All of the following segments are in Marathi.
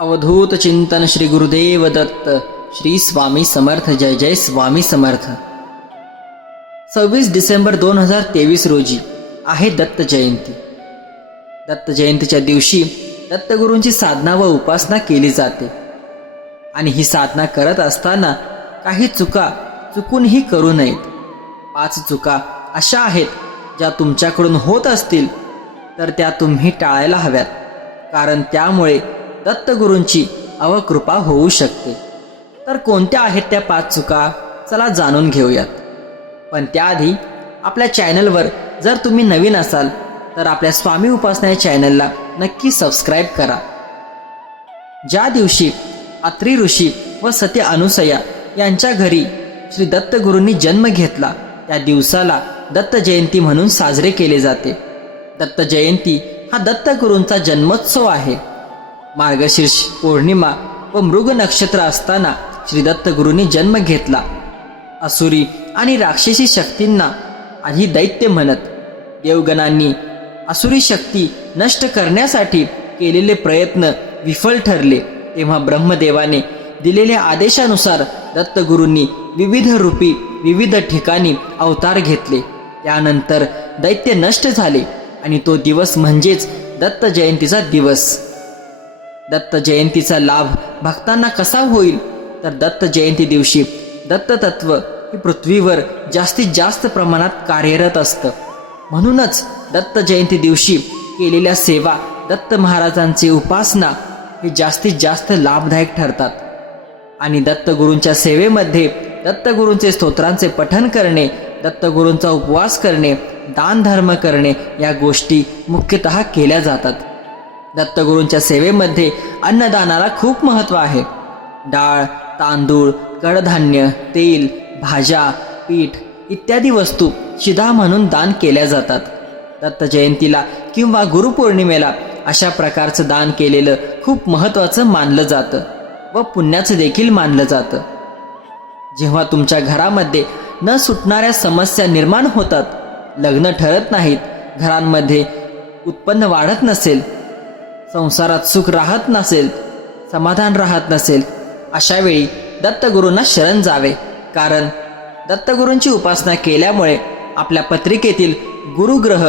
अवधूत चिंतन श्री गुरुदेव दत्त श्री स्वामी समर्थ जय जय स्वामी समर्थ। 26 डिसेंबर 2023 रोजी आहे दत्त जयंती। दत्त जयंतीच्या दिवशी दत्तगुरूंची साधना व उपासना केली जाते आणि ही साधना करत असताना काही चुका चुकूनही करू नयेत। 5 चुका अशा आहेत ज्या तुमच्याकडून होत असतील तर त्या तुम्ही टाळायला हव्यात, कारण त्यामुळे दत्तगुरूंची अवकृपा होऊ शकते। तर कोणत्या आहेत त्या 5 चुका, चला जाणून घेऊयात। पण त्याआधी आपल्या चॅनलवर जर तुम्ही नवीन असाल तर आपल्या स्वामी उपासना या चॅनलला नक्की सबस्क्राईब करा। ज्या दिवशी अत्री ऋषी व सती अनुसया यांच्या घरी श्री दत्तगुरूंनी जन्म घेतला त्या दिवसाला दत्त जयंती म्हणून साजरे केले जाते। दत्त जयंती हा दत्तगुरूंचा जन्मोत्सव आहे। मार्गशीर्ष पौर्णिमा व मृग नक्षत्र असताना श्री दत्तगुरूंनी जन्म घेतला। असुरी आणि राक्षसी शक्तींना आधी दैत्य म्हणत, देवगणांनी असुरी शक्ती नष्ट करण्यासाठी केलेले प्रयत्न विफल ठरले। तेव्हा ब्रह्मदेवाने दिलेल्या आदेशानुसार दत्तगुरूंनी विविध रूपी विविध ठिकाणी अवतार घेतले। त्यानंतर दैत्य नष्ट झाले आणि तो दिवस म्हणजेच दत्त जयंतीचा दिवस। दत्त जयंतीचा लाभ भक्तांना कसा होईल, तर दत्त जयंती दिवशी दत्ततत्व हे पृथ्वीवर जास्तीत जास्त प्रमाणात कार्यरत असतं। म्हणूनच दत्त जयंती दिवशी केलेल्या सेवा, दत्त महाराजांची उपासना हे जास्तीत जास्त लाभदायक ठरतात। आणि दत्तगुरूंच्या सेवेमध्ये दत्तगुरूंचे स्तोत्रांचे पठण करणे, दत्तगुरूंचा उपवास करणे, दान धर्म करणे या गोष्टी मुख्यतः केल्या जातात। दत्तगुरूंच्या सेवेमध्ये अन्नदानाला खूप महत्त्व आहे। डाळ, तांदूळ, कडधान्य, तेल, भाज्या, पीठ इत्यादी वस्तू शिधा म्हणून दान केल्या जातात। दत्त जयंतीला किंवा गुरुपौर्णिमेला अशा प्रकारचं दान केलेलं खूप महत्त्वाचं मानलं जातं व पुण्याचं देखील मानलं जातं। जेव्हा तुमच्या घरामध्ये न सुटणाऱ्या समस्या निर्माण होतात, लग्न ठरत नाहीत, घरांमध्ये उत्पन्न वाढत नसेल, संसारात सुख राहत नसेल, समाधान राहत नसेल, अशा वेळी दत्तगुरूंना शरण जावे। कारण दत्तगुरूंची उपासना केल्यामुळे आपल्या पत्रिकेतील गुरुग्रह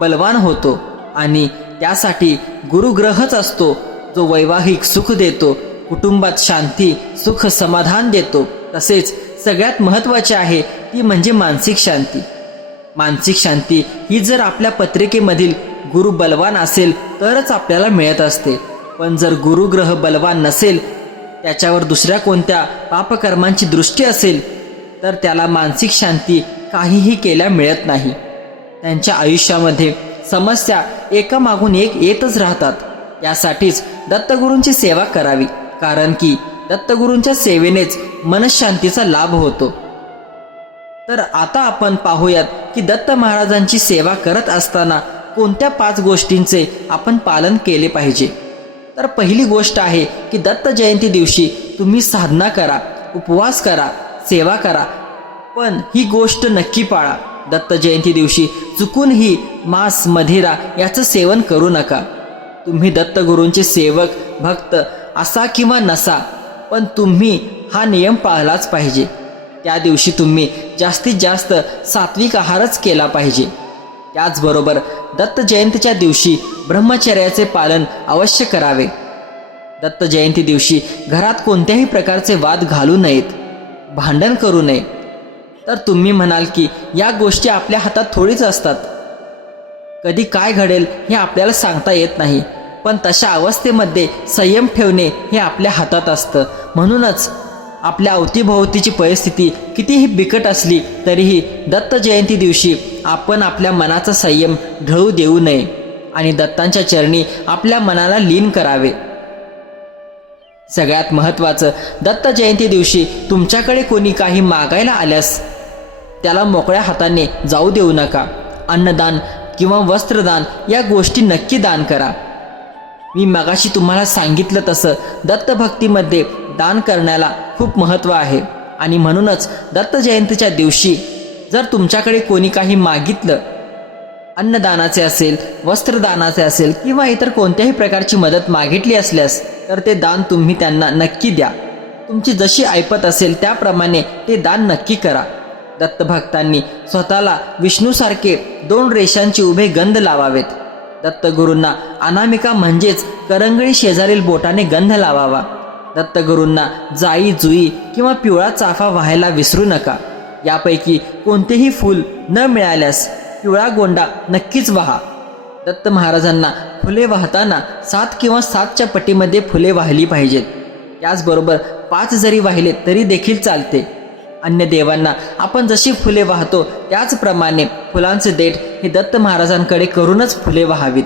बलवान होतो आणि त्यासाठी गुरुग्रहच असतो जो वैवाहिक सुख देतो, कुटुंबात शांती, सुख, समाधान देतो। तसेच सगळ्यात महत्त्वाचे आहे ती म्हणजे मानसिक शांती। मानसिक शांती ही जर आपल्या पत्रिकेमधील गुरु बलवान असेल तरच आपल्याला मिळत असते। पण जर गुरुग्रह बलवान नसेल, त्याच्यावर दुसऱ्या कोणत्या पापकर्मांची दृष्टी असेल तर त्याला मानसिक शांती काहीही केल्या मिळत नाही। त्यांच्या आयुष्यामध्ये समस्या एकामागून एक येतच राहतात। यासाठीच दत्तगुरूंची सेवा करावी, कारण की दत्तगुरूंच्या सेवेनेच मनशांतीचा लाभ होतो। तर आता आपण पाहूयात की दत्त महाराजांची सेवा करत असताना कोणत्या 5 गोष्टींचे आपण पालन केले पाहिजे। तर पहिली गोष्ट आहे की दत्त जयंती दिवशी तुम्ही साधना करा, उपवास करा, सेवा करा, पण ही गोष्ट नक्की पाळा। दत्त जयंती दिवशी चुकूनही मांस, मदिरा याचं सेवन करू नका। तुम्ही दत्तगुरूंचे सेवक, भक्त असा किंवा नसा, पण तुम्ही हा नियम पाळलाच पाहिजे। त्या दिवशी तुम्ही जास्तीत जास्त सात्विक आहारच केला पाहिजे। त्याचबरोबर दत्त जयंतीच्या दिवशी ब्रह्मचर्याचे पालन अवश्य करावे। दत्त जयंती दिवशी घरात कोणत्याही प्रकारचे वाद घालू नयेत, भांडण करू नये। तर तुम्ही म्हणाल की या गोष्टी आपल्या हातात थोडीच असतात, कधी काय घडेल हे आपल्याला सांगता येत नाही। पण तशा अवस्थेमध्ये संयम ठेवणे हे आपल्या हातात असतं। म्हणूनच आपल्या अवतीभोवतीची परिस्थिती कितीही बिकट असली तरीही दत्त जयंती दिवशी आपण आपल्या मनाचा संयम ढळू देऊ नये आणि दत्तांच्या चरणी आपल्या मनाला लीन करावे। सगळ्यात महत्त्वाचं, दत्त जयंती दिवशी तुमच्याकडे कोणी काही मागायला आल्यास त्याला मोकळ्या हाताने जाऊ देऊ नका। अन्नदान किंवा वस्त्रदान या गोष्टी नक्की दान करा। मी मगाशी तुम्हाला सांगितलं तसं दत्तभक्तीमध्ये दान करण्याला खूप महत्त्व आहे आणि म्हणूनच दत्त जयंतीच्या दिवशी जर तुमच्याकडे कोणी काही मागितलं, अन्नदानाचे असेल, वस्त्रदानाचे असेल किंवा इतर कोणत्याही प्रकारची मदत मागितली असल्यास तर ते दान तुम्ही त्यांना नक्की द्या. तुमची जशी ऐपत असेल त्याप्रमाणे ते दान नक्की करा. दत्तभक्तांनी स्वतःला विष्णूसारखे 2 रेषांचे उभे गंध लावावेत. दत्तगुरूंना अनामिका म्हणजेच करंगळी शेजारील बोटाने गंध लावावा. दत्तगुरूंना जाई जुई किंवा पिवळा चाफा व्हायला विसरू नका. यापैकी कोणतेही फूल न मिळाल्यास पिवळा गोंडा नक्कीच वाहा. दत्त महाराजांना फुले वाहताना 7 किंवा 7च्या पटीमध्ये फुले वाहिली पाहिजेत. याचबरोबर 5 जरी वाहिले तरी देखील चालते. अन्य देवांना आपण जशी फुले वाहतो त्याचप्रमाणे फुलांचे देठ हे दत्त महाराजांकडे करूनच फुले वाहावीत.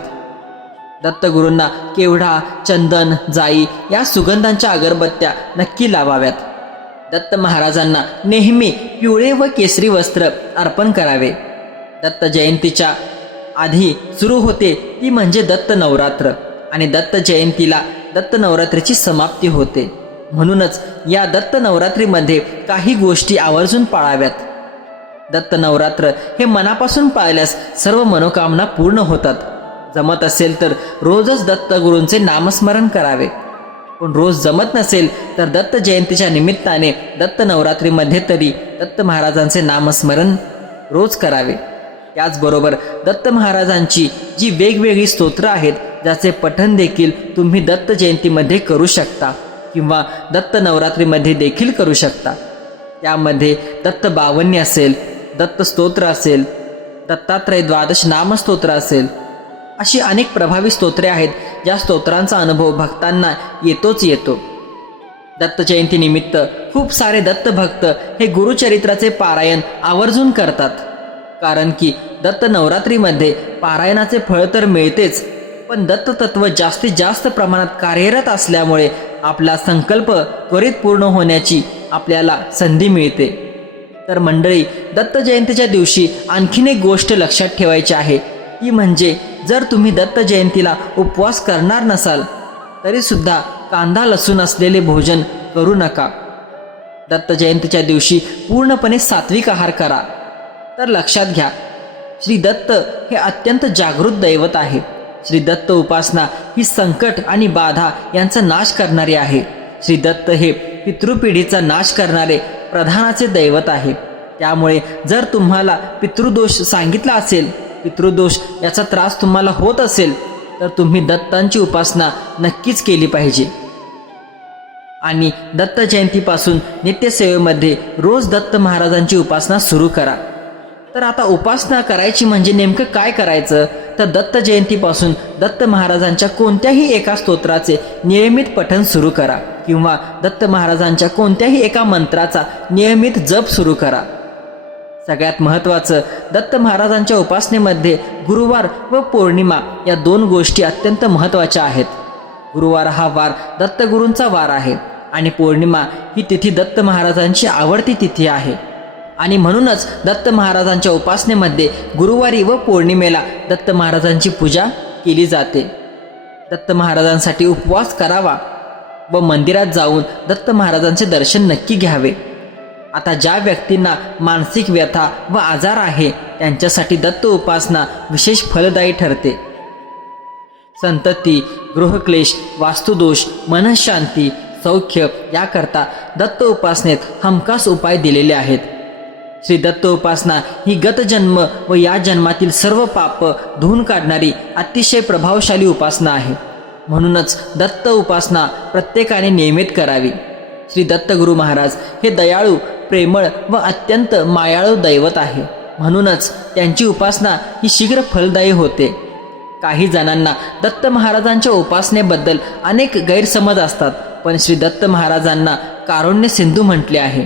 दत्तगुरूंना केवढा, चंदन, जाई या सुगंधांच्या अगरबत्त्या नक्की लावाव्यात. दत्त महाराजांना नेहमी पिवळे व केसरी वस्त्र अर्पण करावे. दत्त जयंतीच्या आधी सुरू होते ती म्हणजे दत्त नवरात्र आणि दत्त जयंतीला दत्त नवरात्रीची समाप्ती होते. म्हणूनच या दत्त नवरात्रीमध्ये काही गोष्टी आवर्जून पाळाव्यात. दत्त नवरात्र हे मनापासून पाळल्यास सर्व मनोकामना पूर्ण होतात. जमत असेल तर रोजच दत्तगुरूंचे नामस्मरण करावे. पण रोज जमत नसेल तर दत्त जयंतीच्या निमित्ताने दत्त नवरात्रीमध्ये तरी दत्त महाराजांचे नामस्मरण रोज करावे. त्याचबरोबर दत्त महाराजांची जी वेगवेगळी स्तोत्र आहेत ज्याचे पठण देखील तुम्ही दत्त जयंतीमध्ये करू शकता किंवा दत्त नवरात्रीमध्ये देखील करू शकता. त्यामध्ये दत्त बावन्य असेल, दत्त स्तोत्र असेल, दत्तात्रय द्वादश नामस्तोत्र असेल, अशी अनेक प्रभावी स्तोत्रे आहेत ज्या स्तोत्रांचा अनुभव भक्तांना येतोच येतो. दत्त जयंतीनिमित्त खूप सारे दत्त भक्त हे गुरुचरित्राचे पारायण आवर्जून करतात. कारण की दत्त नवरात्रीमध्ये पारायणाचे फळ तर मिळतेच, पण दत्त तत्व जास्तीत जास्त प्रमाणात कार्यरत असल्यामुळे आपला संकल्प त्वरित पूर्ण होण्याची आपल्याला संधी मिळते. तर मंडळी, दत्त जयंतीच्या दिवशी आणखीन एक गोष्ट लक्षात ठेवायची आहे, ती म्हणजे जर तुम्ही दत्त जयंतीला उपवास करणार नसाल तरीसुद्धा कांदा लसूण असलेले भोजन करू नका. दत्त जयंतीच्या दिवशी पूर्णपणे सात्विक आहार करा. तर लक्षात घ्या, श्री दत्त हे अत्यंत जागृत दैवत आहे. श्री दत्त उपासना ही संकट आणि बाधा यांचा नाश करणारी आहे. श्री दत्त हे पितृपिढीचा नाश करणारे प्रधानाचे दैवत आहे. त्यामुळे जर तुम्हाला पितृदोष सांगितला असेल, पितृदोष याचा त्रास तुम्हाला होत असेल तर तुम्ही दत्तांची उपासना नक्कीच केली पाहिजे. आणि दत्त जयंतीपासून नित्यसेवेमध्ये रोज दत्त महाराजांची उपासना सुरू करा. तर आता उपासना करायची म्हणजे नेमकं काय करायचं, तर दत्त जयंतीपासून दत्त महाराजांच्या कोणत्याही एका स्तोत्राचे नियमित पठण सुरू करा किंवा दत्त महाराजांच्या कोणत्याही एका मंत्राचा नियमित जप सुरू करा. सगळ्यात महत्त्वाचं, दत्त महाराजांच्या उपासनेमध्ये गुरुवार व पौर्णिमा या 2 गोष्टी अत्यंत महत्त्वाच्या आहेत. गुरुवार हा वार दत्तगुरूंचा वार आहे आणि पौर्णिमा ही तिथी दत्त महाराजांची आवडती तिथी आहे. आणि म्हणूनच दत्त महाराजांच्या उपासनेमध्ये गुरुवारी व पौर्णिमेला दत्त महाराजांची पूजा केली जाते. दत्त महाराजांसाठी उपवास करावा व मंदिरात जाऊन दत्त महाराजांचे दर्शन नक्की घ्यावे. आता ज्या व्यक्तींना मानसिक व्यथा व आजार आहे त्यांच्यासाठी दत्त उपासना विशेष फलदायी ठरते. संतती, गृहक्लेश, वास्तुदोष, मनःशांती, सौख्य याकरता दत्त उपासनेत हमखास उपाय दिलेले आहेत. श्री दत्त उपासना ही गत जन्म व या जन्मातील सर्व पाप धुवून काढणारी अतिशय प्रभावशाली उपासना आहे. म्हणूनच दत्त उपासना प्रत्येकाने नियमित करावी. श्री दत्तगुरू महाराज हे दयाळू, प्रेमळ व अत्यंत मायाळू दैवत आहे. म्हणूनच त्यांची उपासना ही शीघ्र फलदायी होते. काही जणांना दत्त महाराजांच्या उपासनेबद्दल अनेक गैरसमज असतात, पण श्री दत्त महाराजांना कारुण्य सिंधू म्हटले आहे.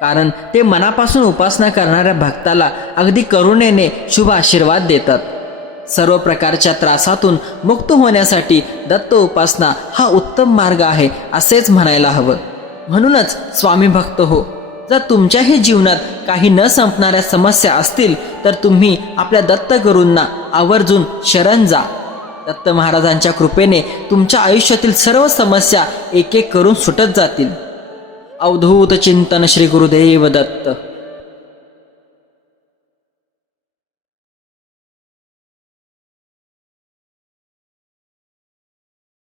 कारण ते मनापासून उपासना करणाऱ्या भक्ताला अगदी करुणेने शुभ आशीर्वाद देतात. सर्व प्रकारच्या त्रासातून मुक्त होण्यासाठी दत्त उपासना हा उत्तम मार्ग आहे असेच म्हणायला हवं. म्हणूनच स्वामी भक्त हो, जर तुमच्याही जीवनात काही न संपणाऱ्या समस्या असतील तर तुम्ही आपल्या दत्तगुरूंना आवर्जून शरण जा. दत्त महाराजांच्या कृपेने तुमच्या आयुष्यातील सर्व समस्या एक एक करून सुटत जातील. अवधूत चिंतन श्री गुरुदेव दत्त.